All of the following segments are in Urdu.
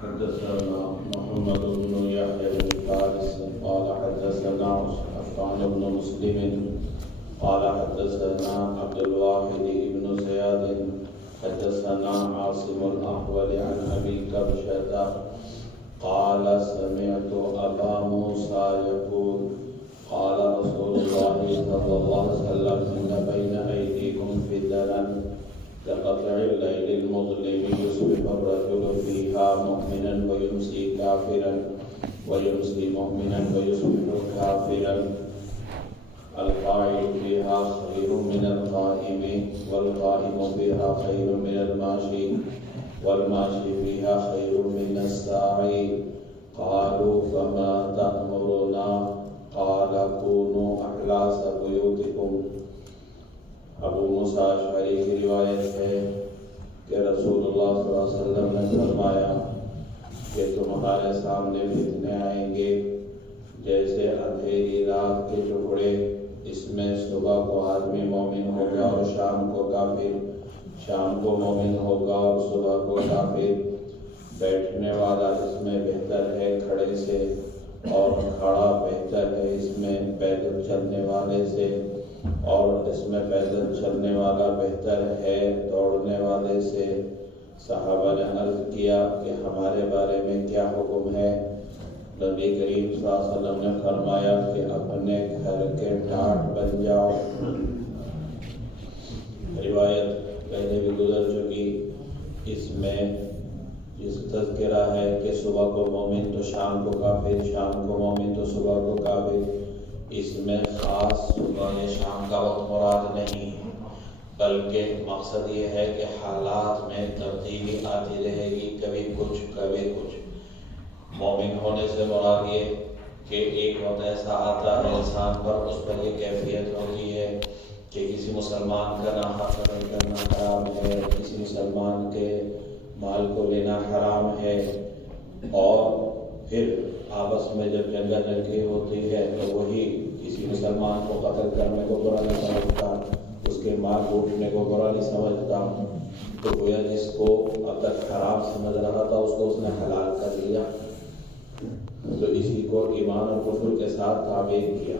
حدثنا محمد بن يحيى بن فارس قال حدثنا عفان بن مسلم قال حدثنا عبد الواحد بن زياد حدثنا عاصم الأحول عن أبي كبشة قال سمعت أبا موسى يقول قال رسول الله صلى الله عليه وسلم إن بين أيديكم فتنا كقطع الليل المظلم يصبح الرجل فيها مؤمنا ويمسي كافرا ويمسي مؤمنا ويصبح كافرا القائم فيها خير من القائم والقائم فيها خير من الماشي والماشي فيها خير من الساعي قالوا فما تأمرنا قال كونوا أحلاس بيوتكم. ابو موسیٰ اشعری کی روایت ہے کہ رسول اللہ صلی اللہ علیہ وسلم نے فرمایا کہ تمہارے سامنے فتنے آئیں گے جیسے اندھیری رات کے ٹکڑے، اس میں صبح کو آدمی مومن ہوگا اور شام کو کافر، شام کو مومن ہوگا اور صبح کو کافر. بیٹھنے والا اس میں بہتر ہے کھڑے سے، اور کھڑا بہتر ہے اس میں پیدل چلنے والے سے، اور اس میں پیدل چلنے والا بہتر ہے دوڑنے والے سے. صحابہ نے عرض کیا کہ ہمارے بارے میں کیا حکم ہے؟ نبی کریم صلی اللہ علیہ وسلم نے فرمایا کہ اپنے گھر کے ٹاٹ بن جاؤ. روایت پہلے بھی گزر چکی، اس میں جس تذکرہ ہے کہ صبح کو مومن تو شام کو کافر، شام کو مومن تو صبح کو کافر. اس میں خاص صبح یا شام کا وقت مراد نہیں، بلکہ مقصد یہ ہے کہ حالات میں تبدیلی آتی رہے گی، کبھی کچھ کبھی کچھ. مومن ہونے سے مراد یہ کہ ایک وقت ایسا آتا ہے انسان پر، اس پر یہ کیفیت ہوتی ہے کہ کسی مسلمان کا ناحق قتل کرنا حرام ہے، کسی مسلمان کے مال کو لینا حرام ہے، اور پھر آپس میں جب جنگا جنگی ہوتی ہے تو وہی کسی مسلمان کو قتل کرنے کو برا نہیں سمجھتا، اس کے مال لوٹنے کو برا نہیں سمجھتا. تو گویا جس کو اب تک حرام سمجھ رہا تھا اس کو اس نے حلال کر لیا. تو اسی کو ایمان اور کفر کے ساتھ تعبیر کیا،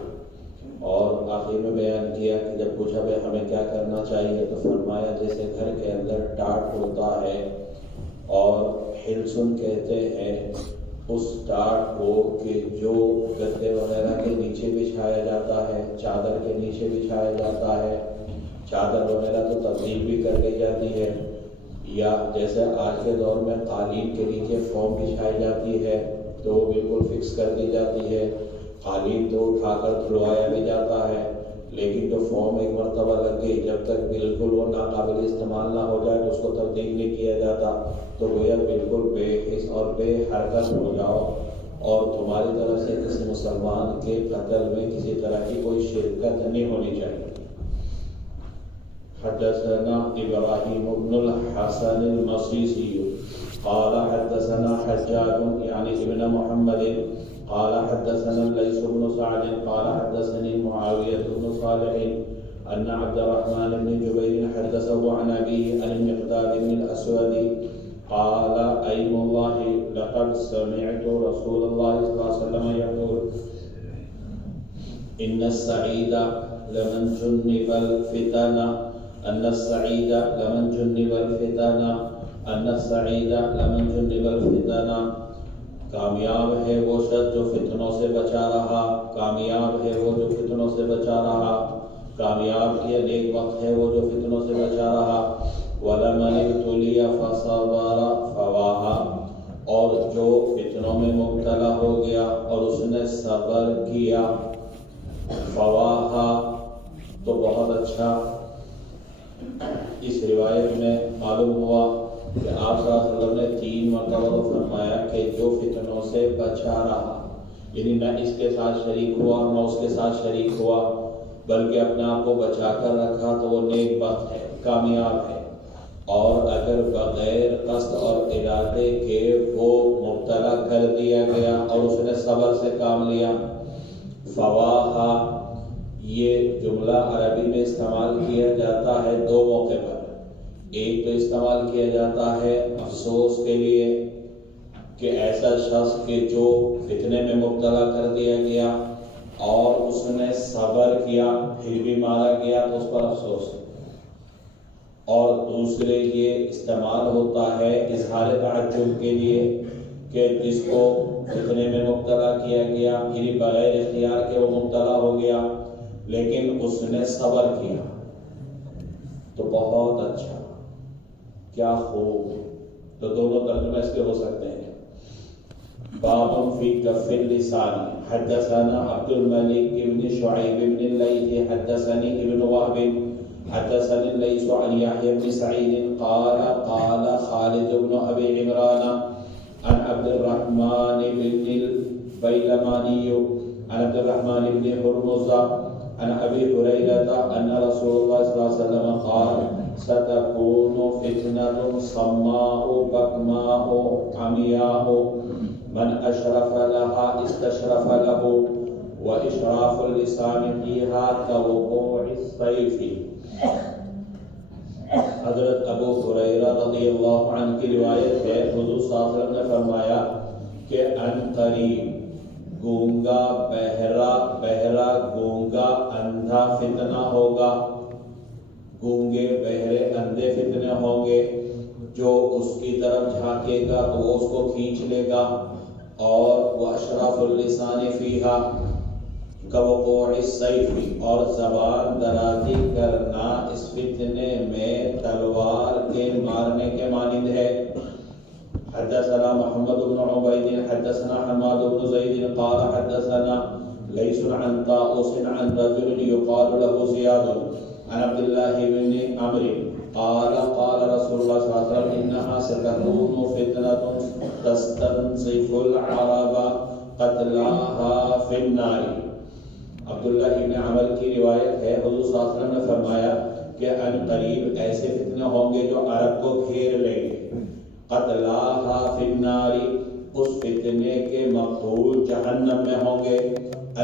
اور آخر میں بیان کیا کہ جب پوچھا بھائی ہمیں کیا کرنا چاہیے تو فرمایا جیسے گھر کے اندر ٹاٹ ہوتا ہے اور ہلسن کہتے ہیں اس ٹاٹ کو کہ جو گدے وغیرہ کے نیچے بچھایا جاتا ہے، چادر کے نیچے بچھایا جاتا ہے، چادر وغیرہ تو تبدیل بھی کر دی جاتی ہے، یا جیسے آج کے دور میں قالین کے نیچے فوم بچھائی جاتی ہے تو وہ بالکل فکس کر دی جاتی ہے. قالین تو اٹھا کر دھلوایا بھی جاتا ہے، لیکن جو فوم ایک مرتبہ لگ گئی جب تک بالکل وہ ناقابل استعمال نہ ہو جائے تو اس کو تبدیل نہیں کیا جاتا. تو گویا بالکل بے حس اور بے حرکت ہو جاؤ، اور تمہاری طرف سے کسی مسلمان کے قتل میں کسی طرح کی کوئی شرکت نہیں ہونی چاہیے. حدثنا ابراہیم بن الحسن المصیصی قال حدثنا حجاج یعنی ابن محمد قال حدثنا الليث بن سعد قال حدثني معاوية بن صالح أن عبد الرحمن بن جبير حدثه عن أبيه عن المقداد بن الأسود قال أيم الله لقد سمعت رسول الله صلى الله عليه وسلم يقول إن السعيد لمن جنب الفتن أن السعيد لمن جنب الفتن أن السعيد لمن جنب الفتن. کامیاب ہے وہ شخص جو فتنوں سے بچا رہا، کامیاب ہے وہ جو فتنوں سے بچا رہا، کامیاب کیا نیک وقت ہے وہ جو فتنوں سے بچا رہا. وَلَمَنِ ابْتُلِيَ فَصَبَرَ فَوَاهَا، اور جو فتنوں میں مبتلا ہو گیا اور اس نے صبر کیا، فَوَاهَا تو بہت اچھا. اس روایت میں معلوم ہوا کہ آپ صلی اللہ علیہ وسلم نے 3 مرتبہ فرمایا کہ جو فتنوں سے بچا رہا، یعنی نہ اس کے ساتھ شریک ہوا نہ اس کے ساتھ شریک ہوا، بلکہ اپنے آپ کو بچا کر رکھا تو وہ نیک بخت ہے، کامیاب ہے. اور اگر بغیر قصد اور ارادے کے وہ مبتلا کر دیا گیا اور اس نے صبر سے کام لیا، فواہا یہ جملہ عربی میں استعمال کیا جاتا ہے 2 موقع پر. ایک تو استعمال کیا جاتا ہے افسوس کے لیے کہ ایسا شخص کہ جو فتنے میں مبتلا کر دیا گیا اور اس نے صبر کیا پھر بھی مارا گیا تو اس پر افسوس ہے. اور دوسرے یہ استعمال ہوتا ہے اظہار تعجب کے لیے کہ جس کو فتنے میں مبتلا کیا گیا پھر بغیر اختیار کے وہ مبتلا ہو گیا لیکن اس نے صبر کیا تو بہت اچھا، کیا خوب. تو دونوں ترجمے اس کے ہو سکتے ہیں. باب فی کف اللسان. حدثنا عبد الملك بن شعيب بن الليث حدثني ابن وهب حدثني الليث عن يحيى بن سعيد قال قال خالد بن ابي عمران عن عبد الرحمن بن البيلماني عن عبد الرحمن بن هرمز عن ابي هريره ان رسول الله صلى الله عليه وسلم قال ستكون فتنة صماء بكماء عمياء من اشرف لها استشرف له واشراف اللسان فيها كوقوع السيف. حضرت ابو ہریرہ رضی اللہ عنہ کی روایت ہے، حضور صلی اللہ علیہ وسلم نے فرمایا کہ ان قریب گونگا بہرا گونگا اندھا فتنہ ہوگا. گونگے بہرے اندھے فتنے ہوں گے، جو اس کی طرف جھانکے گا تو وہ اس کو کھینچ لے گا. اور واشراف اللسان فیہا کوقوع السیف، اور زبان درازی کرنا اس فتنے میں تلوار کے مارنے کے مانند ہے. حدثنا محمد بن عبید حدثنا حماد بن زید قال حدثنا لیث عن طاؤس عن رجل يقال له زیاد عن عبد الله بن عمرو قال قال رسول الله صلى الله عليه وسلم انها ستكون فتنة تستنزف العرب قتلاها في النار. عبداللہ ابن عمر کی روایت ہے، حضور صلی اللہ علیہ وسلم نے فرمایا کہ ان قریب ایسے فتنے ہوں گے جو عرب کو گھیر لیں گے. قتلاها فی النار، اس فتنے کے مقتول جہنم میں ہوں گے.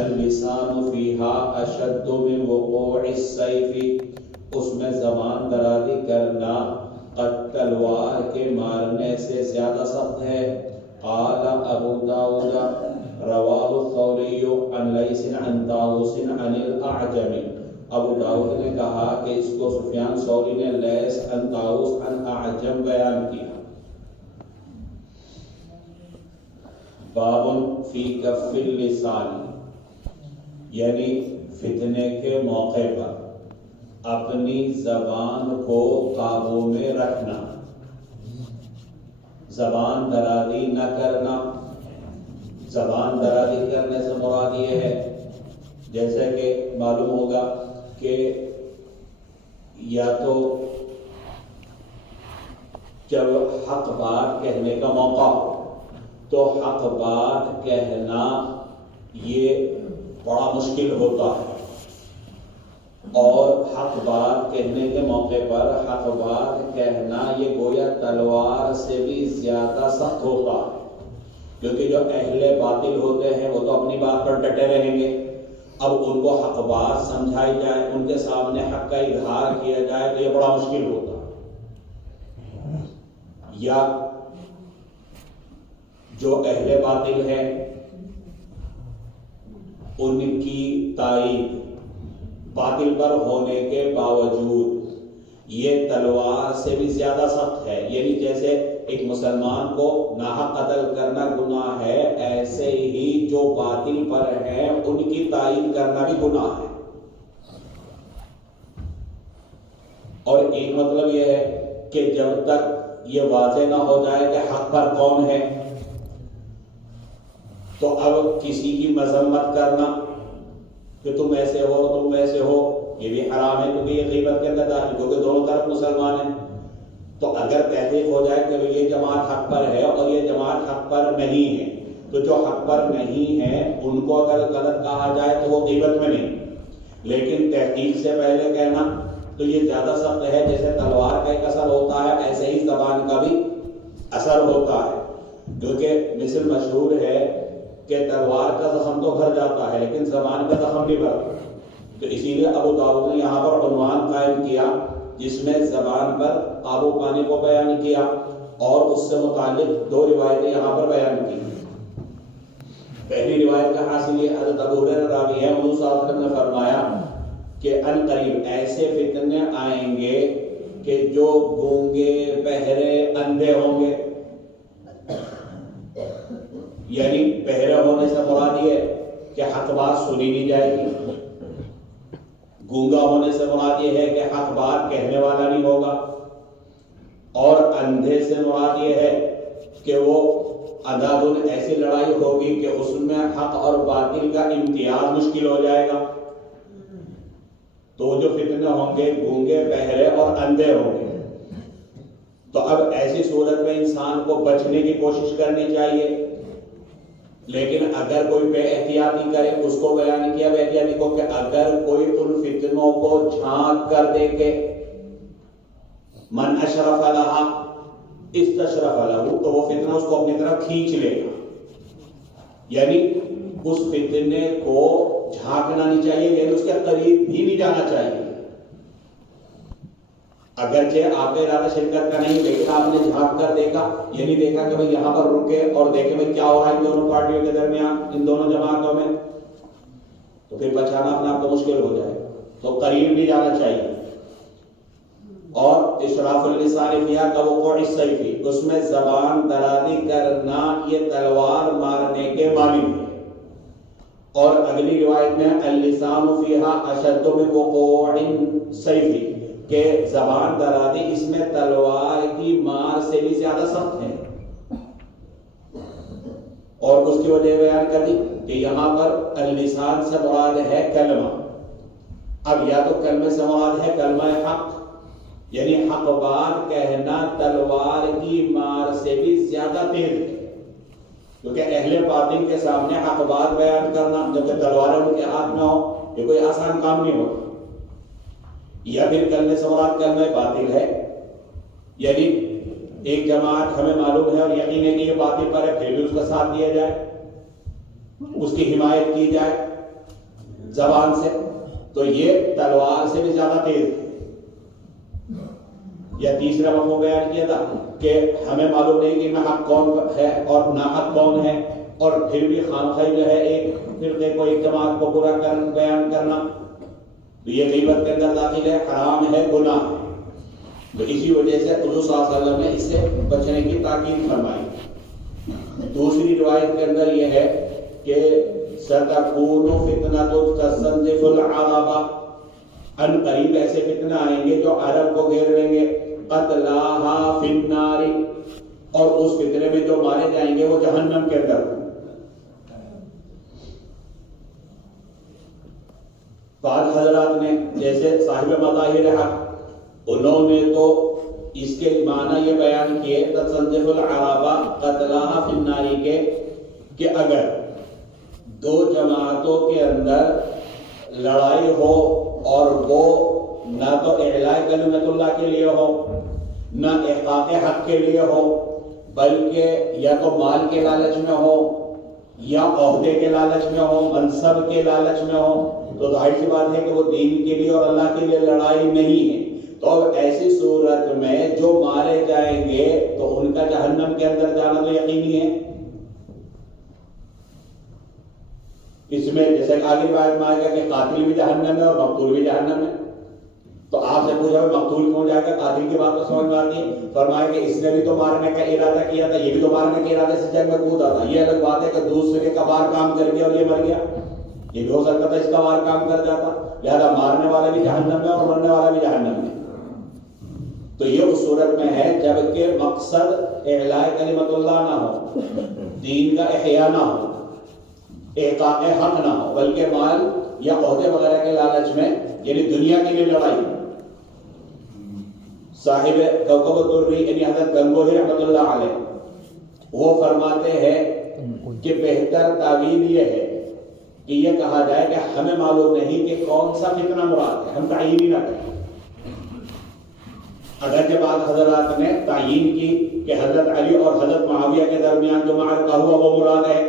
اللسان فیہا اشد من وقوع السیف، اس میں زبان درازی کرنا تلوار کے مارنے سے زیادہ سخت ہے. قال ابو داود رواہ الثوری عن لیث عن طاؤس عن الاعجم. ابو داؤد نے کہا کہ اس کو سفیان ثوری نے لیث عن طاؤس عن اعجم بیان کیا. باب فی کف اللسان، یعنی فتنے کے موقع پر اپنی زبان کو قابو میں رکھنا، زبان درازی نہ کرنا. زبان درازی کرنے سے مراد یہ ہے، جیسے کہ معلوم ہوگا کہ یا تو جب حق بات کہنے کا موقع ہو تو حق بات کہنا یہ بڑا مشکل ہوتا ہے، اور حق بات کہنے کے موقع پر حق بات کہنا یہ گویا تلوار سے بھی زیادہ سخت ہوتا ہے، کیونکہ جو اہل باطل ہوتے ہیں وہ تو اپنی بات پر ڈٹے رہیں گے. اب ان کو حق بات سمجھائی جائے، ان کے سامنے حق کا اظہار کیا جائے تو یہ بڑا مشکل ہوتا ہے. یا جو اہل باطل ہیں ان کی تائید باطل پر ہونے کے باوجود یہ تلوار سے بھی زیادہ سخت ہے. یعنی جیسے ایک مسلمان کو ناحق قتل کرنا گناہ ہے، ایسے ہی جو باطل پر ہیں ان کی تائید کرنا بھی گناہ ہے. اور ایک مطلب یہ ہے کہ جب تک یہ واضح نہ ہو جائے کہ حق پر کون ہے تو اب کسی کی مذمت کرنا کہ تم ایسے ہو یہ بھی حرام ہے، کیونکہ یہ غیبت کے اندر داخل، کیونکہ دونوں طرف مسلمان ہیں. تو اگر تحقیق ہو جائے کہ یہ جماعت حق پر ہے اور یہ جماعت حق پر نہیں ہے، تو جو حق پر نہیں ہے ان کو اگر غلط کہا جائے تو وہ غیبت میں نہیں، لیکن تحقیق سے پہلے کہنا تو یہ زیادہ سخت ہے. جیسے تلوار کا ایک اثر ہوتا ہے ایسے ہی زبان کا بھی اثر ہوتا ہے، کیونکہ مثل مشہور ہے کہ تلوار کا زخم تو بھر جاتا ہے لیکن زبان کا زخم بھی بھرتا ہے. تو اسی لیے ابو داؤد نے یہاں پر عنوان قائم کیا جس میں زبان پر قابو پانے کو بیان کیا اور اس سے متعلق دو روایتیں یہاں پر بیان کی۔ پہلی روایت کا حاصل یہ حضرت ابو ہریرہ راوی ہے، حضور صلی اللہ علیہ وسلم نے فرمایا کہ ان قریب ایسے فتنے آئیں گے کہ جو گونگے بہرے اندھے ہوں گے، یعنی بہرے ہونے سے مراد یہ کہ حق بات سنی نہیں جائے گی، گونگا ہونے سے مراد یہ ہے کہ حق بات کہنے والا نہیں ہوگا، اور اندھے سے مراد یہ ہے کہ وہ اندھادھند ایسی لڑائی ہوگی کہ اس میں حق اور باطل کا امتیاز مشکل ہو جائے گا۔ تو جو فتنے ہوں گے گونگے بہرے اور اندھے ہوں گے۔ تو اب ایسی صورت میں انسان کو بچنے کی کوشش کرنی چاہیے، لیکن اگر کوئی بے احتیاطی کرے، اس کو بیان کیا بے احتیاطی کو کہ اگر کوئی ان فتنوں کو جھانک کر دیکھے، من اشرف لہا استشرف لہو، تو وہ فتنہ اس کو اپنی طرف کھینچ لے گا، یعنی اس فتنے کو جھانکنا نہیں چاہیے، یعنی اس کے قریب بھی نہیں جانا چاہیے۔ اگرچہ آپ کا ارادہ شرکت کا نہیں، لیکن آپ نے جھانک کر دیکھا، یہ نہیں دیکھا کہ بھئی یہاں پر رکے اور دیکھیں بھئی کیا ہو رہا ہے ان دونوں پارٹیوں کے درمیان، ان دونوں جماعتوں میں، تو پھر بچانا اپنے آپ کو مشکل ہو جائے، تو قریب بھی جانا چاہیے۔ اور اشراف اللسان فیہا توقع السیف، اس میں زبان درازی کرنا یہ تلوار مارنے کے معنی ہے۔ اور اگلی روایت میں اللسان فیہا اشد من وقوع السیف، کہ زبان درازی اس میں تلوار کی مار سے بھی زیادہ سخت ہے۔ اور اس کی وجہ بیان کر دی کہ یہاں پر اللسان سے مراد ہے کلمہ۔ اب یا تو کلمے سے مراد ہے کلمہ حق، یعنی حق بات کہنا تلوار کی مار سے بھی زیادہ تیز ہے، کیونکہ اہل باطل کے سامنے حق بات بیان کرنا جبکہ تلواریں ان کے ہاتھ میں ہو، یہ کوئی آسان کام نہیں ہوتا۔ یا پھر کلمے سے مراد کلمہ باطل ہے، یعنی ایک جماعت ہمیں معلوم ہے اور یقین ہے کہ یہ باطل پر ہے، پھر بھی اس کا ساتھ دیا جائے، اس کی حمایت کی جائے زبان سے، تو یہ تلوار سے بھی زیادہ تیز ہے۔ یا تیسرا مفہوم بیان کیا تھا کہ ہمیں معلوم نہیں کہ حق کون ہے اور ناحق کون ہے، اور پھر بھی خامخواہ جو ہے ایک فرقے کو ایک جماعت کو برا بیان کرنا، تو یہ غیبت کے اندر داخل ہے، حرام ہے، گناہ ہے۔ تو اسی وجہ سے حضور صلی اللہ علیہ وسلم نے اس سے بچنے کی تاکید فرمائی۔ دوسری روایت کے اندر یہ ہے کہ ستکون فتنۃ تستنزف العرب، ان قریب ایسے فتنے آئیں گے جو عرب کو گھیر لیں گے، قتلاہا فی النار، اور اس فتنے میں جو مارے جائیں گے وہ جہنم کے اندر۔ بعض حضرات نے جیسے صاحب مظاہر حق، انہوں نے تو اس کے معنی یہ بیان کیے تستنزف العرب قتلاہا فی النار کے، کہ اگر دو جماعتوں کے اندر لڑائی ہو اور وہ نہ تو اعلاء کلمت اللہ کے لیے ہو نہ احقاق حق کے لیے ہو، بلکہ یا تو مال کے لالچ میں ہو یا عہدے کے لالچ میں ہو، منصب کے لالچ میں ہو، تو ظاہر سی بات ہے کہ وہ دین کے لیے اور اللہ کے لیے لڑائی نہیں ہے۔ تو ایسی صورت میں جو مارے جائیں گے تو ان کا جہنم کے اندر جانا تو یقینی ہے۔ اس میں جیسے آگے روایت میں آئے گا کہ قاتل بھی جہنم ہے اور مقتول بھی جہنم ہے، تو آپ سے پوچھا مقتول کون جائے گا؟ قاتل کی بات تو سمجھ میں آتی ہے، فرمایا کہ اس نے بھی تو مارنے کا ارادہ کیا تھا، یہ بھی تو مارنے کے ارادے سے جنگ میں کودا تھا۔ یہ الگ بات ہے کہ دوسرے کا وار کام کر گیا اور یہ مر گیا، یہ بھی ہو سکتا تھا اس کا وار کام کر جاتا، لہذا مارنے والا بھی جہنم میں اور مرنے والا بھی جہنم میں۔ تو یہ اس صورت میں ہے جبکہ مقصد اعلاء کلمت اللہ نہ ہو، دین کا احیاء نہ ہو، احقاق حق نہ ہو، بلکہ مال یا عہدے وغیرہ کے لالچ میں، یعنی دنیا کے لیے لڑائی۔ صاحب کوكب الدری یعنی حضرت گنگوہی رحمۃ اللہ علیہ، وہ فرماتے ہیں کہ بہتر تعویل یہ ہے کہ یہ کہا جائے کہ ہمیں معلوم نہیں کہ کون سا فتنہ مراد ہے، ہم تعیین ہی نہ کریں۔ اگرچہ بعض حضرات نے تعیین کی کہ حضرت علی اور حضرت معاویہ کے درمیان جو معرکہ ہوا وہ مراد ہے،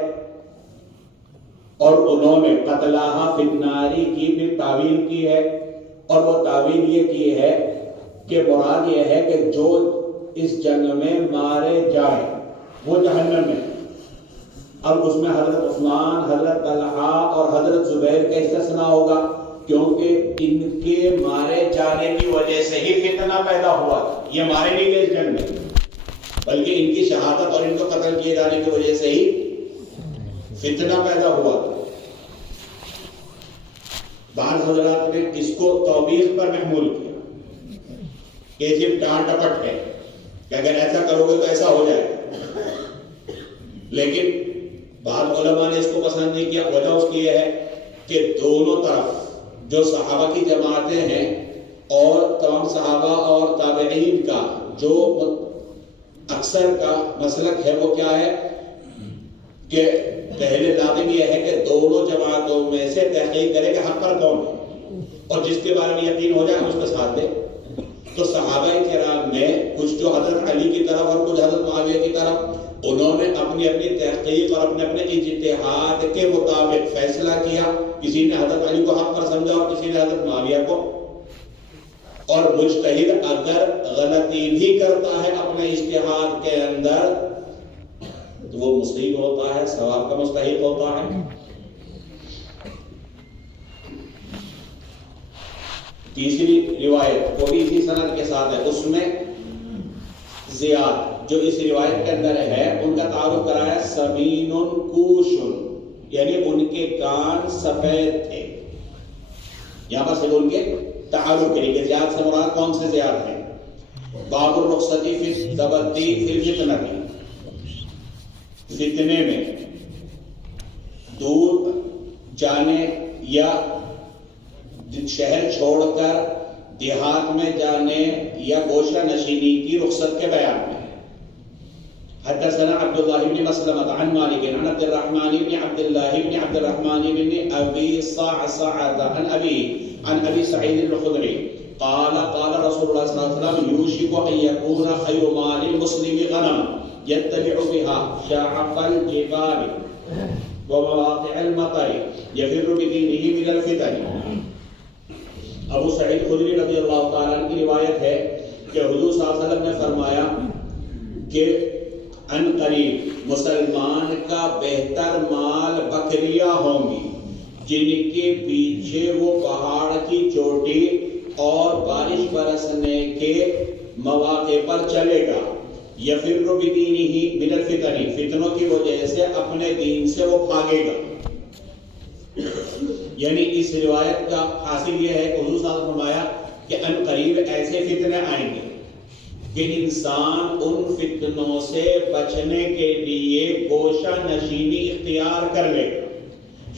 اور انہوں نے قتلاہا فی النار کی بھی تعویل کی ہے، اور وہ تعویل یہ کی ہے کہ مراد یہ ہے کہ جو اس جنگ میں مارے جائے وہ جہنم میں. اب اس میں حضرت عثمان، حضرت طلحہ اور حضرت زبیر کا استثناء ہوگا، کیونکہ ان کے مارے جانے کی وجہ سے ہی فتنہ پیدا ہوا. یہ مارے نہیں گئے اس جنگ میں، بلکہ ان کی شہادت اور ان کو قتل کیے جانے کی وجہ سے ہی فتنہ پیدا ہوا. بعض حضرات نے اس کو توبیخ پر محمول کیا کہ صرف ڈانٹ ڈپٹ ہے کہ اگر ایسا کرو گے تو ایسا ہو جائے گا. لیکن بعض علماء نے اس کو پسند نہیں کیا. وجہ اس کی یہ ہے کہ دونوں طرف جو صحابہ کی جماعتیں ہیں اور تمام صحابہ اور تابعین کا جو اکثر کا مسلک ہے وہ کیا ہے کہ پہلے لازم یہ ہے کہ دونوں جماعتوں میں سے تحقیق کرے کہ حق پر کون ہے، اور جس کے بارے میں یقین ہو جائے اس کے ساتھ دے. تو صحابہ کرام میں کچھ جو حضرت علی کی طرف اور کچھ حضرت معاویہ کی طرف، انہوں نے اپنی اپنی تحقیق اور اپنے اپنے اجتہاد کے مطابق فیصلہ کیا. کسی نے حضرت علی کو حق پر سمجھا اور کسی نے حضرت معاویہ کو. اور مجتہد اگر غلطی بھی کرتا ہے اپنے اجتہاد کے اندر تو وہ مصیب ہوتا ہے، ثواب کا مستحق ہوتا ہے. تیسری روایت وہ بھی اسی سند کے ساتھ ہے، اس میں زیاد جو اس روایت کے اندر ہے ان کا تعارف کرایا سمین کوشن، یعنی ان کے کان سفید تھے. یہاں پر صرف ان کے تعارف کریں کہ زیاد سے مراد کون سے زیاد ہیں. باب الرخصتی فی التبدی فی الفتنہ، فتنے میں دور جانے یا شہر چھوڑ کر دیہات میں جانے یا گوشہ نشینی کی رخصت کے بیان میں. حدثنا عبد الله بن مسلمة عن مالك عن عبد الرحمن بن عبد الله بن عبد الرحمن بن أبي صعصعة عن أبي سعيد الخدري قال قال رسول الله صلى الله عليه وسلم يوشك أن يكون خير مال المسلم غنم يتبع بها شعف الجبال ومواقع المطر يفر بدينه من الفتن. ابو سعید خدری رضی اللہ تعالیٰ عنہ کی روایت ہے کہ حضور صلی اللہ علیہ وسلم نے فرمایا کہ ان قریب مسلمان کا بہتر مال بکریاں ہوں گی جن کے پیچھے وہ پہاڑ کی چوٹی اور بارش برسنے کے مواقع پر چلے گا. یفر بدینہ من الفتن، فتنوں کی وجہ سے اپنے دین سے وہ بھاگے گا. یعنی اس روایت کا حاصل یہ ہے کہ حضور صلی اللہ علیہ وسلم نے فرمایا کہ ان قریب ایسے فتنے آئیں گے کہ انسان ان فتنوں سے بچنے کے لیے گوشہ نشینی اختیار کر لے گا،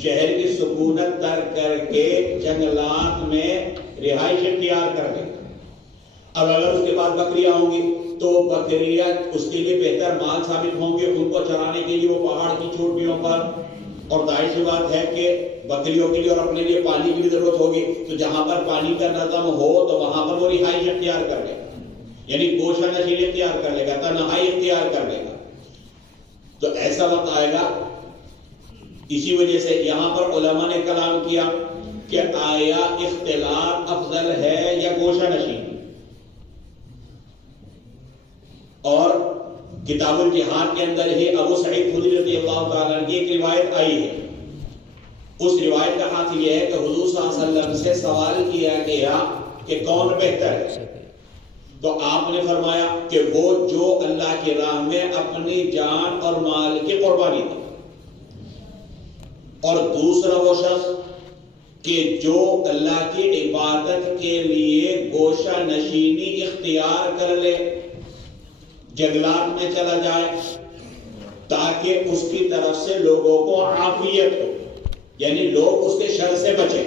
شہر کی سکونت ترک کر کے جنگلات میں رہائش اختیار کر لے گا. اب اگر اس کے پاس بکریاں ہوں گی تو بکریاں اس کے لیے بہتر مال ثابت ہوں گے. ان کو چرانے کے لیے وہ پہاڑ کی چوٹیوں پر، اور ظاہر سی بات ہے کہ بکریوں کے لیے اور اپنے لیے پانی کی بھی ضرورت ہوگی، تو جہاں پر پانی کا نظم ہو تو وہاں پر وہ رہائش اختیار کر لے گا، یعنی گوشہ نشینی اختیار کر لے گا، تنہائی اختیار کر لے گا. تو ایسا وقت آئے گا. اسی وجہ سے یہاں پر علماء نے کلام کیا کہ آیا اختلاط افضل ہے یا گوشہ نشینی. اور کتاب الجہاد کے اندر ہی ابو سعید خدری رضی اللہ تعالیٰ عنہ کی ایک روایت آئی ہے. اس روایت کا حاصل یہ ہے کہ حضور صلی اللہ علیہ وسلم سے سوال کیا گیا کہ کون بہتر ہے، تو آپ نے فرمایا کہ وہ جو اللہ کی راہ میں اپنی جان اور مال کی قربانی دے، اور دوسرا وہ شخص کہ جو اللہ کی عبادت کے لیے گوشہ نشینی اختیار کر لے، جنگلات میں چلا جائے تاکہ اس کی طرف سے لوگوں کو عافیت ہو، یعنی لوگ اس کے شر سے بچیں.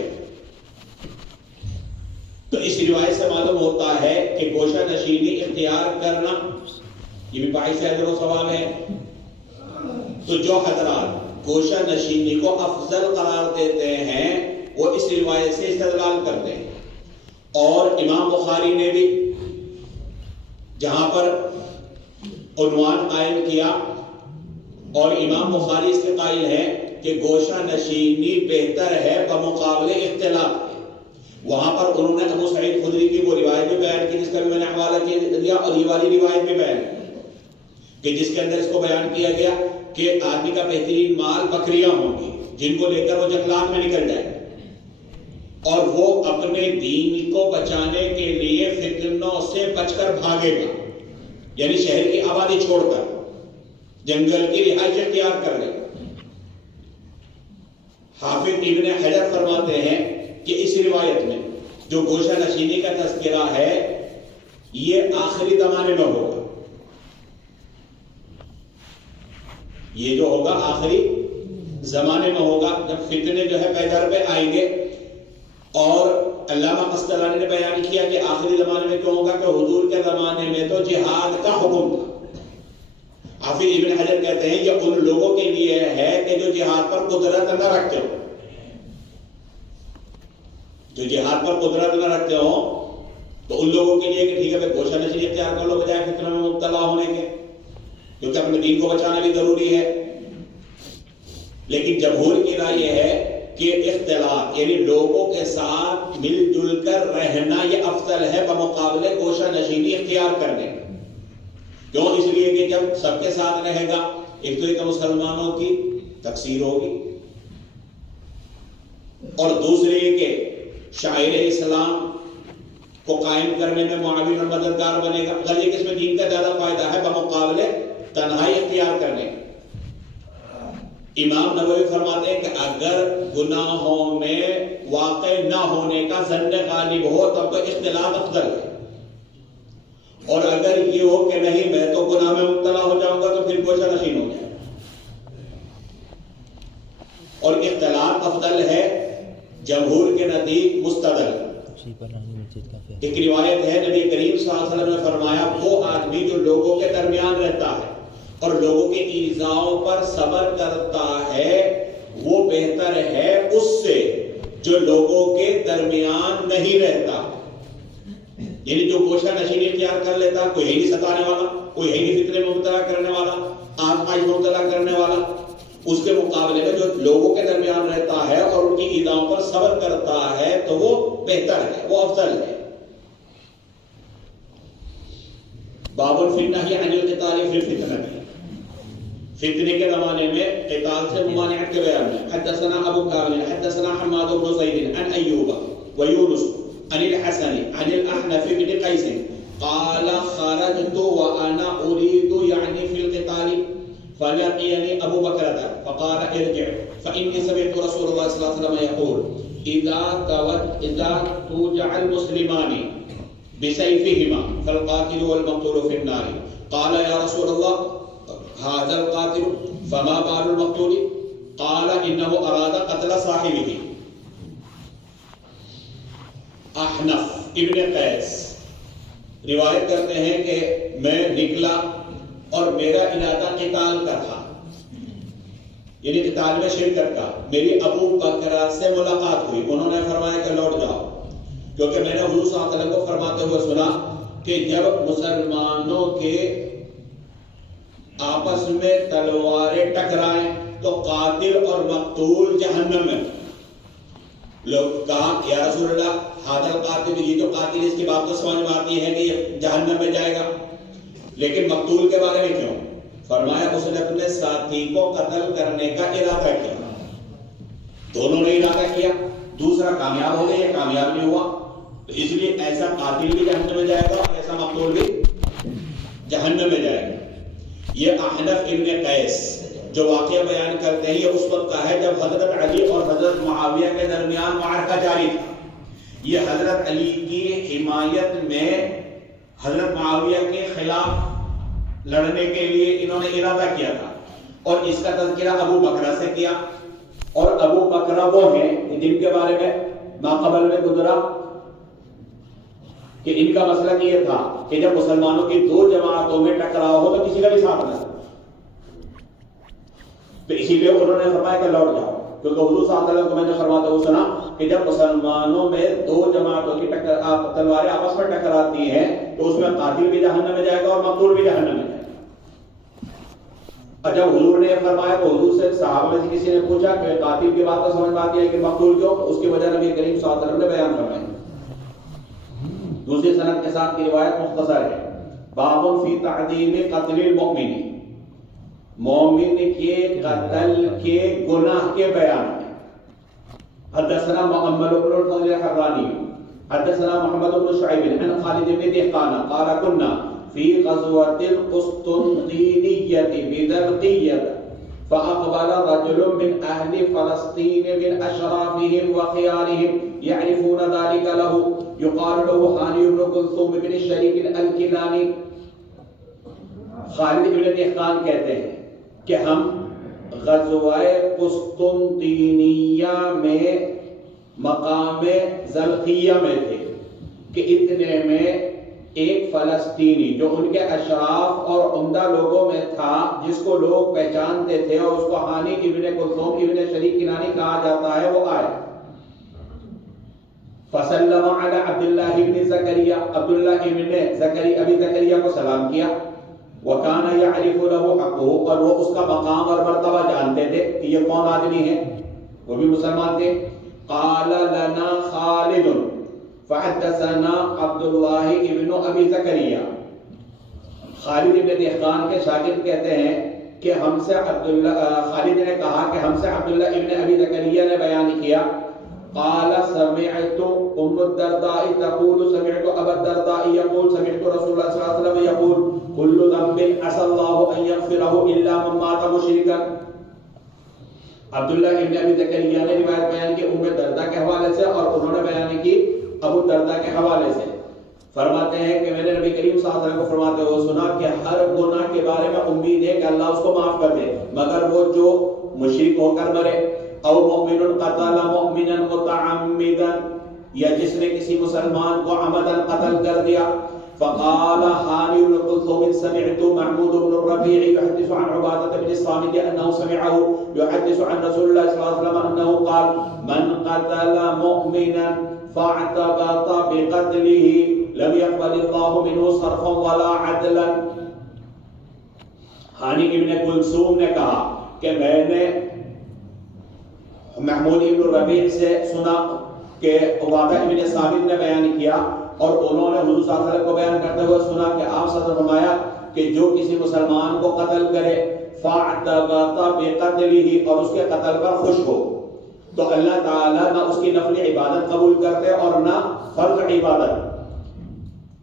تو اس روایت سے معلوم ہوتا ہے کہ گوشہ نشینی اختیار کرنا یہ بھی باعث اجر و ثواب ہے. تو جو حضرات گوشہ نشینی کو افضل قرار دیتے ہیں وہ اس روایت سے استدلال کرتے ہیں. اور امام بخاری نے بھی جہاں پر عنوان قائم کیا، اور امام بخاری اس کے قائل ہے کہ گوشہ نشینی بہتر ہے بمقابلے اختلاط کے. وہاں پر انہوں نے ابو سعید خدری کی وہ روایت بھی بیان کی جس کا بھی میں نے حوالہ دیا، اور یہ والی روایت بھی بیان کی کہ جس کے اندر اس کو بیان کیا گیا کہ آدمی کا بہترین مال بکریاں ہوں گی جن کو لے کر وہ جنگلات میں نکل جائے اور وہ اپنے دین کو بچانے کے لیے فتنوں سے بچ کر بھاگے گا، یعنی شہر کی آبادی چھوڑ کر جنگل کی رہائش اختیار کر لے۔ حافظ ابن حجر فرماتے ہیں کہ اس روایت میں جو گوشہ نشینی کا تذکرہ ہے یہ آخری زمانے میں ہوگا، یہ جو ہوگا آخری زمانے میں ہوگا جب فتنے جو ہے پیدر پہ آئیں گے۔ اور علامہ قسطلانی نے بیان کیا کہ آخری زمانے میں کیوں ہوگا کہ حضور کے زمانے میں تو جہاد کا حکم تھا۔ حافظ ابن حجر کہتے ہیں یہ ان لوگوں کے لیے ہے کہ جو جہاد پر قدرت نہ رکھتے ہو، جو جہاد پر قدرت نہ رکھتے ہو تو ان لوگوں کے لیے کہ ٹھیک ہے گوشہ نشینی اختیار کر لو بجائے فتنہ میں مبتلا ہونے کے، کیونکہ اپنے دین کو بچانا بھی ضروری ہے۔ لیکن جمہور کی رائے یہ ہے کہ اختلاط یعنی لوگوں کے ساتھ مل جل کر رہنا یہ افضل ہے بمقابلے گوشہ نشینی اختیار کرنے۔ کیوں؟ اس لیے کہ جب سب کے ساتھ رہے گا ایک تو ایک مسلمانوں کی تکثیر ہوگی اور دوسرے کہ شاعر اسلام کو قائم کرنے میں معاون اور مددگار بنے گا۔ غالب اس میں دین کا زیادہ فائدہ ہے بمقابلے تنہائی اختیار کرنے۔ امام نووی فرماتے ہیں کہ اگر گناہوں میں واقع نہ ہونے کا ظن غالب ہو تب تو اختلاط افضل ہے، اور اگر یہ ہو کہ نہیں میں تو گناہ میں مبتلا ہو جاؤں گا تو پھر گوشہ نشین ہو جائے، اور اختلاط افضل ہے جمہور کے نزدیک مستدل۔ ایک روایت ہے نبی کریم صلی اللہ علیہ وسلم نے فرمایا وہ آدمی جو لوگوں کے درمیان رہتا ہے اور لوگوں کے ایذاؤں پر صبر کرتا ہے وہ بہتر ہے اس سے جو لوگوں کے درمیان نہیں رہتا۔ یعنی جو گوشہ نشینی اختیار کر لیتا، کوئی ہے نہیں ستانے والا، کوئی ہے نہیں فتنے میں مبتلا کرنے والا، آزمائش میں مبتلا کرنے والا، اس کے مقابلے میں جو لوگوں کے درمیان رہتا ہے اور ان کی ایذاؤں پر صبر کرتا ہے تو وہ بہتر ہے، وہ افضل ہے۔ باب الفتنہ عن القتال فی الفتنہ، فتنے کے زمانے میں قتال سے ممانعت کے بیان میں۔ حدثنا ابو کامل حدثنا حماد بن زید عن ایوب ویونس عن الحسن عن الاحنف بن قیس قال خرجت وانا اريد يعني في القتال فلقيني ابو بکر فقال ارجع فاني سمعت رسول الله صلى الله عليه وسلم يقول اذا توجع المسلمان بسيفهما فالقاتل والمقتول في النار قال يا رسول الله هذا القاتل فما بال المقتول قال انه اراد قتل صاحبه۔ احنف ابن قیس روایت کرتے ہیں کہ میں نکلا اور میرا ارادہ قتال کا تھا، یعنی قتال میں شرکت کا۔ میری ابو بکر سے ملاقات ہوئی، انہوں نے فرمایا کہ لوٹ جاؤ، کیونکہ میں نے حضور صلی اللہ علیہ وسلم کو فرماتے ہوئے سنا کہ جب مسلمانوں کے آپس میں تلواریں ٹکرائیں تو قاتل اور مقتول جہنم میں۔ لوگ کہا یا رسول اللہ ھذا القاتل، یہ جو قاتل اس کی بات تو سمجھ میں آتی ہے کہ یہ جہنم میں جائے گا، لیکن مقتول کے بارے میں کیوں؟ فرمایا اس نے اپنے ساتھی کو قتل کرنے کا ارادہ کیا، دونوں نے ارادہ کیا، دوسرا کامیاب ہو گیا یا کامیاب نہیں ہوا، تو اس لیے ایسا قاتل بھی جہنم میں جائے گا اور ایسا مقتول بھی جہنم میں جائے گا۔ یہ احنف ابن قیس جو واقعہ بیان کرتے ہیں یہ اس وقت کا ہے جب حضرت علی اور حضرت معاویہ کے درمیان معرکہ جاری تھا۔ یہ حضرت علی کی حمایت میں حضرت معاویہ کے خلاف لڑنے کے لیے انہوں نے ارادہ کیا تھا، اور اس کا تذکرہ ابو بکر سے کیا، اور ابو بکر وہ ہیں جن کے بارے میں ماقبل میں گزرا کہ ان کا مسئلہ یہ تھا کہ جب مسلمانوں کی دو جماعتوں میں ٹکراؤ ہو تو کسی کا بھی ساتھ نہ، تو اسی لیے انہوں نے فرمایا کہ لوٹ جاؤ، کیونکہ حضور صلی اللہ علیہ وسلم کو میں نے فرماتے ہوئے سنا کہ جب مسلمانوں میں دو جماعتوں کی تلواریں آپس میں ٹکراتی ہیں تو اس میں قاتل بھی جہنم میں جائے گا اور مقتول بھی جہنم میں جائے گا۔ اور جب حضور نے فرمایا تو حضور سے صحابہ میں سے کسی نے پوچھا کہ قاتل کی بات تو سمجھ میں آتی ہے کہ مقتول کیوں؟ اس کی وجہ نبی کریم صلی اللہ علیہ وسلم نے بیان فرمائی دوسری سند کے ساتھ کی روایت مختصر ہے. باب فی تعظیم قتل المؤمن، مومن کے قتل کے گناہ کے بیان میں. حدثنا محمد بن الفضل الحراني حدثنا محمد بن شعيب عن خالد بن دهقان قال كنا في غزوة القسطنطينية بذلقية فأقبل رجل من أهل فلسطين من أشرافهم وخيارهم يعرفون ذلك له يقال له هاني بن كلثوم بن الشريك الكناني. خالد بن دهقان کہتے ہیں کہ ہم غزوہ قسطنطینیہ میں مقام زلقیہ میں تھے کہ اتنے میں ایک فلسطینی جو ان کے اشراف اور عمدہ لوگوں میں تھا، جس کو لوگ پہچانتے تھے اور اس کو ہانی ابن کلثوم ابن شریک کنانی کہا جاتا ہے، وہ آئے. فسلم علی عبداللہ ابن زکریہ، عبداللہ ابن ابی زکریہ کو سلام کیا. وَكَانَ يَعْرِفُ لَهُ حَقُّهُ، اور وہ اس کا مقام اور مرتبہ جانتے تھے کہ یہ کون آدمی ہے، وہ بھی مسلمان تھے. قَالَ لَنَا خَالِدٌ فَحَدَّثَنَا عبد اللہ ابن ابی زکریہ. خالد ابن دہقان کے شاگرد کہتے ہیں کہ ہم سے خالد نے کہا کہ ہم سے عبداللہ ابن ابی زکریہ نے بیان کیا. قال سمعت ام الدرداء تقول سمعت ابا الدرداء يقول سمعت رسول الله صلى الله عليه وسلم يقول كل ذنب عسى الله ان يغفره الا من مات مشركا. عبداللہ ابن ابی زکریہ نے روایت بیان کی ام الدرداء کے حوالے سے اور انہوں نے بیان کی ابو الدرداء کے حوالے سے. فرماتے ہیں کہ میں نے نبی کریم صلی اللہ علیہ وسلم کو فرماتے ہوئے سنا کہ ہر گناہ کے بارے میں امید ہے کہ اللہ اس کو معاف کر دے، مگر وہ جو مشرک ہو کر مرے، او مؤمن قتل مؤمنا متعمدا، یا جس نے کسی مسلمان کو عمدن قتل کر دیا. فقال هاني بن كلثوم سمعت محمود بن الربيع يحدث عن عبادة بن الصامت أنه سمعه يحدث عن رسول الله صلى الله عليه وسلم أنه قال من قتل مؤمنا فاعتبط بقتله لم يقبل الله منه صرفا ولا عدلا. ہانی ابن کلثوم نے کہا کہ میں نے محمود ابن ربیع سے سنا کہ عبادہ ابن ثابت نے بیان کیا اور انہوں نے حضور صلی اللہ علیہ وسلم کو بیان کرتے ہوئے سنا کہ آپ صلی اللہ علیہ وسلم فرمایا کہ جو کسی مسلمان کو قتل کرے فاعتبط بقتله اور اس کے قتل پر خوش ہو تو اللہ تعالیٰ نہ اس کی نفل عبادت قبول کرتے اور نہ فرض عبادت.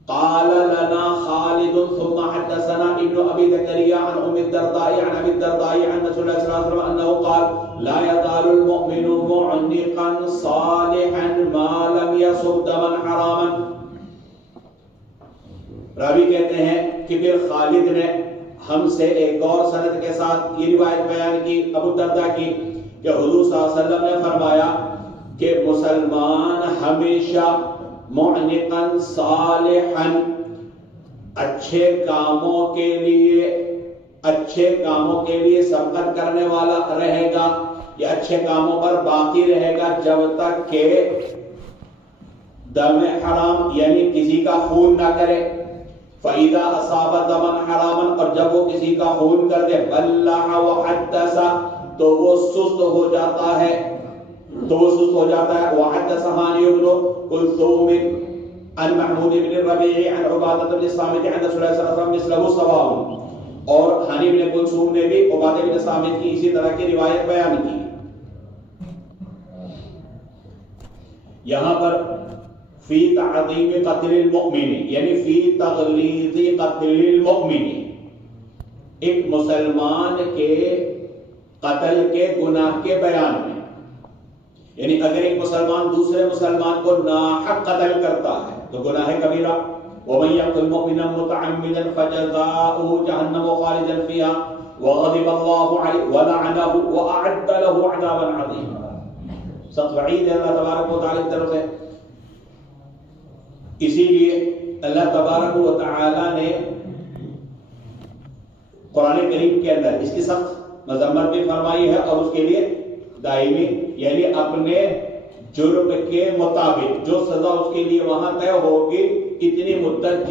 قال لنا خالد ثم حدثنا ابن ابي زكريا عن ام الدرداء عن ابي الدرداء عن رسول الله صلى الله عليه وسلم انه قال لا يزال المؤمن معنقا صالحا ما لم يصب دما حراما. راوی کہتے ہیں کہ پھر خالد نے ہم سے ایک اور سند کے ساتھ یہ روایت بیان کی ابو الدرداء کی کہ حضور صلی اللہ علیہ وسلم نے فرمایا کہ مسلمان ہمیشہ معنقا صالحا اچھے کاموں کے لیے سبقت کرنے والا رہے گا یا اچھے کاموں پر باقی رہے گا جب تک کہ دم حرام یعنی کسی کا خون نہ کرے. فَإِذَا أَصَابَ دَمًا حَرَامًا اور جب وہ کسی کا خون کر دے بَلَّعَ وَحَدَّثَ تو وہ سست ہو جاتا ہے وحدث هاني بن كلثوم عن محمود بن الربيع عن عبادة بن الصامت عن رسول الله صلى الله عليه وسلم مثله سواء. اور ہانی بن کلثوم نے بھی عبادہ بن صامت کی اسی طرح کی روایت بیان کی. یہاں پر فی تعظیم قتل المؤمن یعنی فی تغلیظ قتل المؤمن، ایک مسلمان کے قتل کے گناہ کے بیان میں، یعنی اگر ایک مسلمان دوسرے مسلمان کو ناحق قتل کرتا ہے تو گناہ کبیرہ. وَمَن يَقْتُلْ مُؤْمِنًا مُتَعَمِّدًا فَجَزَاؤُهُ جَهَنَّمُ خَالِدًا فِيهَا وَغَضِبَ اللَّهُ عَلَيْهِ وَلَعَنَهُ وَأَعَدَّ لَهُ عَذَابًا عَظِيمًا. سخت وعید ہے اللہ تبارک و تعالی کی طرف سے. اسی لیے اللہ تبارک و تعالی نے قرآن کریم کے اندر اس کی سخت مذمت بھی فرمائی ہے اور اس کے لیے دائمی یعنی اپنے جرم کے مطابق جو سزا اس کے لیے وہاں طے ہوگی اتنی مدت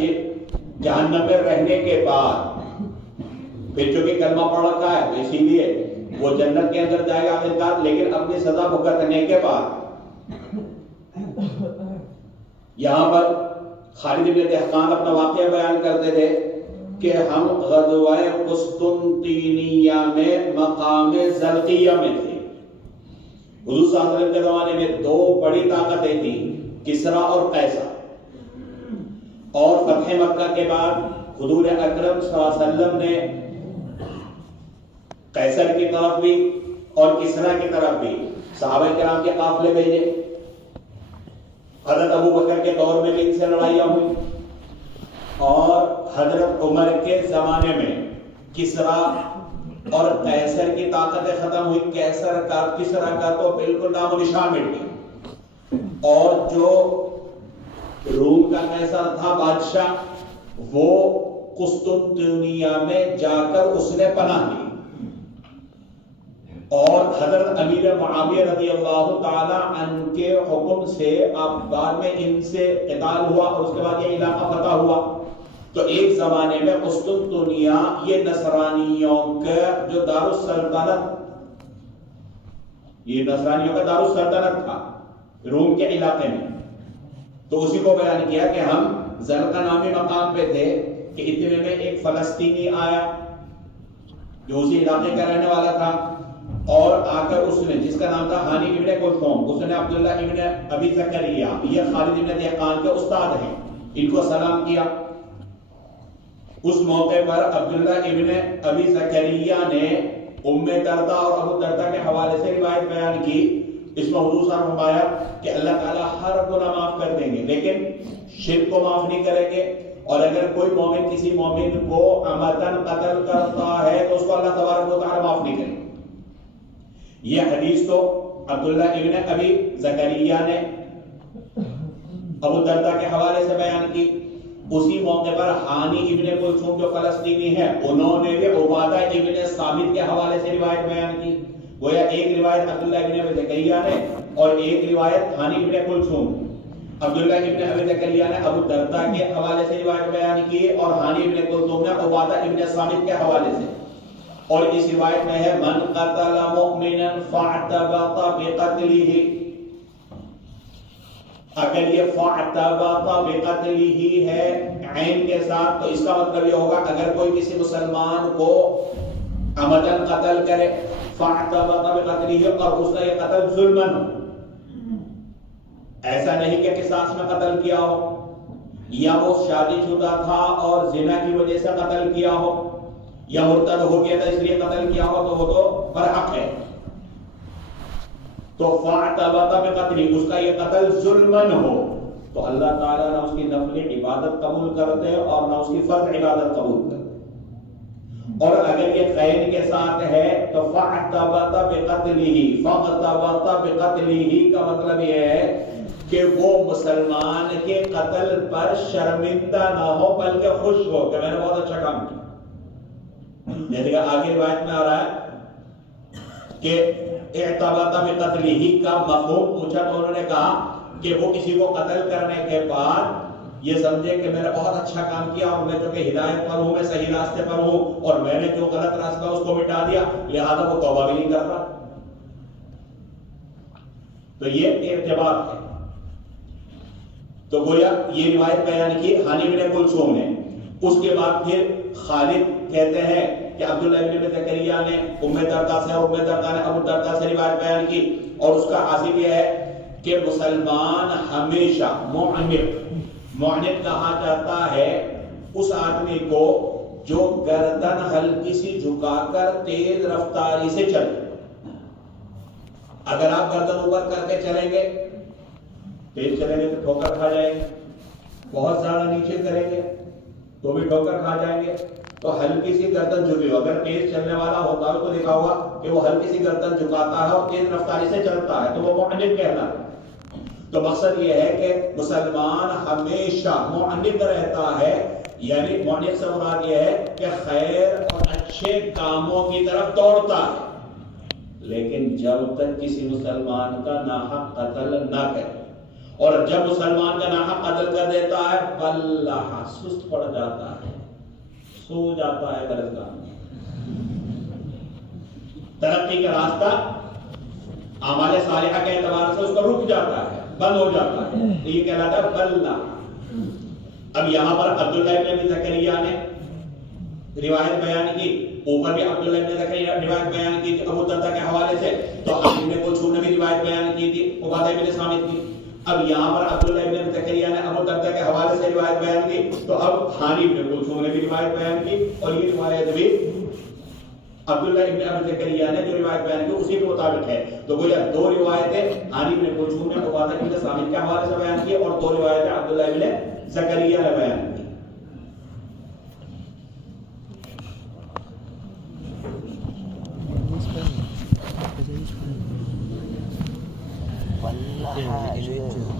جہنم میں رہنے کے بعد، پھر چونکہ کلمہ پڑھ رکھا ہے تو اسی لیے وہ جنت کے اندر جائے گا آخرکار، لیکن اپنی سزا بھگتنے کے بعد. یہاں پر خالد بن دہقان اپنا واقعہ بیان کرتے تھے کہ ہم غزوہ قسطنطینیہ میں مقام زلقیہ میں تھے. حضور صلی اللہ علیہ وسلم کے زمانے میں دو بڑی طاقتیں تھیں، کسرا اور قیصر. اور فتح مکہ کے بعد حضور اکرم صلی اللہ علیہ وسلم نے قیصر کی طرف بھی اور کسرا کی طرف بھی صحابہ کرام کے قافلے بھیجے. حضرت ابو بکر کے دور میں بھی ان سے لڑائیاں ہوئی اور حضرت عمر کے زمانے میں کسرا اور قیصر کی طاقتیں ختم ہوئی. کسرا کا تو بالکل نام و نشان مٹ گیا. اور جو روم کا قیصر تھا بادشاہ، وہ قسطنطنیہ میں جا کر اس نے پناہ لی. اور حضرت امیر معاویہ رضی اللہ تعالی عنہ کے حکم سے اب بعد میں ان سے قتال ہوا اور اس کے بعد یہ علاقہ فتح ہوا. تو ایک زمانے میں قسطنطنیہ یہ نصرانیوں کا جو دارالسلطنت، یہ نصرانیوں کا دارالسلطنت تھا روم کے علاقے میں. تو اسی کو بیان کیا کہ ہم زلقہ نامی مقام پہ تھے کہ اتنے میں ایک فلسطینی آیا جو اسی علاقے کا رہنے والا تھا، اور آ کر اس نے، جس کا نام تھا ہانی ابن کلثوم، اس نے عبداللہ ابن ابی زکریا، یہ خالد ابن دہقان کے استاد ہیں، ان کو سلام کیا. اس موقع پر عبداللہ ابن ابی زکریا نے ام دردہ اور ابو دردہ کے حوالے سے روایت بیان کی. اس میں حضور صلی اللہ علیہ وسلم فرمایا کہ اللہ تعالیٰ ہر گناہ معاف کر دیں گے لیکن شرک کو معاف نہیں کریں گے. اور اگر کوئی مومن کسی مومن کو عمدن قتل کرتا ہے تو اس کو اللہ تبارک و تعالیٰ معاف نہیں کرے. یہ حدیث تو عبداللہ ابن ابی زکریا نے ابو دردہ کے حوالے سے بیان کی. اسی موقع پر ہانی ابن کلثوم جو فلسطینی ہے، انہوں نے بھی عبادہ ابن ثابت کے حوالے سے روایت بیان کی. گویا ایک روایت عبداللہ ابن ابی زکریا نے اور ایک روایت ہانی ابن کلثوم. عبداللہ ابن ابی زکریا نے ابو دردہ کے حوالے سے روایت بیان کی اور ہانی ابن کلثوم نے عبادہ ابن ثابت کے حوالے سے. اور اس روایت میں ہے من قتل مؤمنا فاعتبط بقتله. اگر یہ فاعتبط بقتله ہے عین کے ساتھ تو اس کا مطلب یہ ہوگا اگر کوئی کسی مسلمان کو عمدن قتل کرے فاعتبط بقتله اور اس کا یہ قتل ظلمن ہو، ایسا نہیں کہ قصاص میں قتل کیا ہو یا وہ شادی شدہ تھا اور زنا کی وجہ سے قتل کیا ہو یا مرتد ہو گیا تھا اس لیے قتل کیا ہو، تو وہ تو برحق ہے. تو فاعتبط بقتله اس کا یہ قتل ظلمن ہو تو اللہ تعالیٰ نہ اس کی نفل عبادت قبول کرتے اور نہ اس کی فرض عبادت قبول کرتے. اور اگر یہ قید کے ساتھ ہے تو فاعتبط بقتله، فاعتبط بقتله کا مطلب یہ ہے کہ وہ مسلمان کے قتل پر شرمندہ نہ ہو بلکہ خوش ہو کہ میں نے بہت اچھا کام کیا. جیسے کہ آگے روایت میں آ رہا ہے کہ اعتبط بقتله کا مفہوم پوچھا تو انہوں نے کہا کہ وہ کسی کو قتل کرنے کے بعد یہ سمجھے کہ میں نے بہت اچھا کام کیا اور میں جو کہ ہدایت پر ہوں، میں صحیح راستے پر ہوں اور میں نے جو غلط راستہ اس کو مٹا دیا لہذا وہ توبہ بھی نہیں کر رہا. تو یہ ارتباط ہے. تو گویا یہ روایت بیان کی ہانی بن کلثوم نے. اس کے بعد پھر خالد کہتے ہیں کہ عبداللہ ابن زکریا نے ام دردہ سے اور ام دردہ نے ابو دردہ سے روایت بیان کی اور اس کا حاصل یہ ہے کہ مسلمان ہمیشہ معنف کہا جاتا ہے اس آدمی کو جو گردن ہلکی سی جھکا کر تیز رفتاری سے چلے. اگر آپ گردن اوپر کر کے چلیں گے، تیز چلیں گے تو ٹھوکر کھا جائیں گے، بہت زیادہ نیچے کریں گے تو بھی ٹھوکر کھا جائیں گے. تو ہلکی سی گردن جھکی ہو، اگر تیز چلنے والا ہوتا ہے تو دیکھا ہوگا کہ وہ ہلکی سی گردن جھکاتا ہے اور تیز رفتاری سے چلتا ہے تو وہ معنف کہلاتا ہے. تو مقصد یہ ہے کہ مسلمان ہمیشہ معنف رہتا ہے، یعنی معنف سے مراد یہ ہے کہ خیر اور اچھے کاموں کی طرف دوڑتا ہے، لیکن جب تک کسی مسلمان کا ناحق قتل نہ کرے. اور جب مسلمان کا ناحق قتل کر دیتا ہے واللہ سست پڑ جاتا ہے، سو جاتا ہے درگاہ میں. ترقی کا راستہ اعمال صالحہ کے اعتبار سے اس کا رک جاتا ہے، بند ہو جاتا ہے. یہ کہلاتا ہے بلہ. اب یہاں پر عبداللہ ابن ابی زکریا نے روایت بیان کی، اوپر بھی عبداللہ ابن زکریا روایت بیان کی ابو دردہ کے حوالے سے، تو علی بن کلثوم نے بھی روایت بیان کی تھی عبادہ ابن صامت کی۔ اب یہاں پر عبداللہ ابن زکریا نے ابو دردہ کے حوالے سے روایت بیان کی، تو اب ہانی بن کلثوم نے بھی روایت بیان کی، اور یہ روایت بھی عبداللہ ابن ابی زکریا نے جو روایت بیان کی اسی کے مطابق ہے۔ تو گویا دو روایتیں ہانی بن کلثوم نے عبادہ ابن صامت کے حوالے سے بیان کی، اور دو روایتیں عبداللہ ابن زکریا نے بیان کی۔ والله